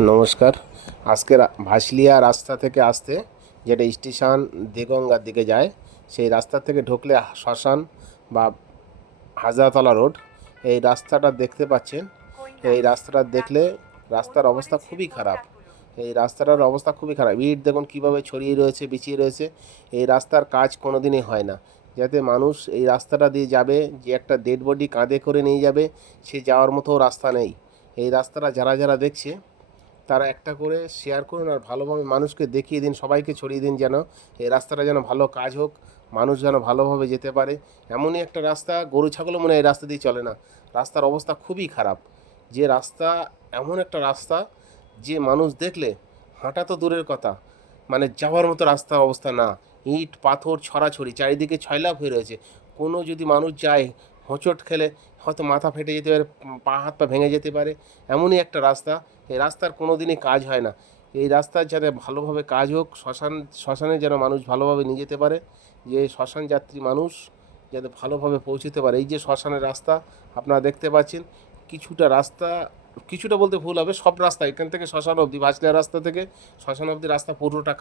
নমস্কার। আজকে ভাসলিয়া রাস্তা থেকে আসতে যেটা স্টেশন দেগঙ্গার দিকে যায়, সেই রাস্তা থেকে ঢুকলে শ্মশান বা হাজারতলা রোড। এই রাস্তাটা দেখতে পাচ্ছেন। এই রাস্তাটা দেখলে রাস্তার অবস্থা খুবই খারাপ। এই রাস্তাটার অবস্থা খুবই খারাপ। ইট দেখুন কীভাবে ছড়িয়ে রয়েছে, বিছিয়ে রয়েছে। এই রাস্তার কাজ কোনো দিনই হয় না। যাতে মানুষ এই রাস্তাটা দিয়ে যাবে, যে একটা ডেড বডি কাঁধে করে নিয়ে যাবে, সে যাওয়ার মতো রাস্তা নেই। এই রাস্তাটা যারা যারা দেখছে তারা একটা করে শেয়ার করুন আর ভালোভাবে মানুষকে দেখিয়ে দিন, সবাইকে ছড়িয়ে দিন যেন এই রাস্তাটা যেন ভালো কাজ হোক, মানুষ যেন ভালোভাবে যেতে পারে। এমনই একটা রাস্তা, গরু, ছাগলও মনে এই রাস্তা দিয়ে চলে না। রাস্তার অবস্থা খুবই খারাপ। যে রাস্তা এমন একটা রাস্তা, যে মানুষ দেখলে হাঁটা তো দূরের কথা মানে যাওয়ার মতো রাস্তা অবস্থা না। ইট, পাথর, ছড়াছড়ি, চারিদিকে ছয়লাভ হয়ে রয়েছে। কোনো যদি মানুষ যায় হোঁচট খেলে হয়তো মাথা ফেটে যেতে পারে, পা, হাত পা ভেঙে যেতে পারে। এমনই একটা রাস্তা। এই রাস্তার কোনো দিনই কাজ হয় না। এই রাস্তার যাতে ভালোভাবে কাজ হোক, শ্মশান, শ্মশানে যেন মানুষ ভালোভাবে নিয়ে যেতে পারে, যে শ্মশান যাত্রী মানুষ যাতে ভালোভাবে পৌঁছতে পারে। এই যে শ্মশানের রাস্তা, আপনারা দেখতে পাচ্ছেন, কিছুটা রাস্তা, কিছুটা বলতে ভুল হবে, সব রাস্তা, এখান থেকে শ্মশান অবধি ভাসলিয়া রাস্তা থেকে শ্মশান অবধি রাস্তা পুরোটা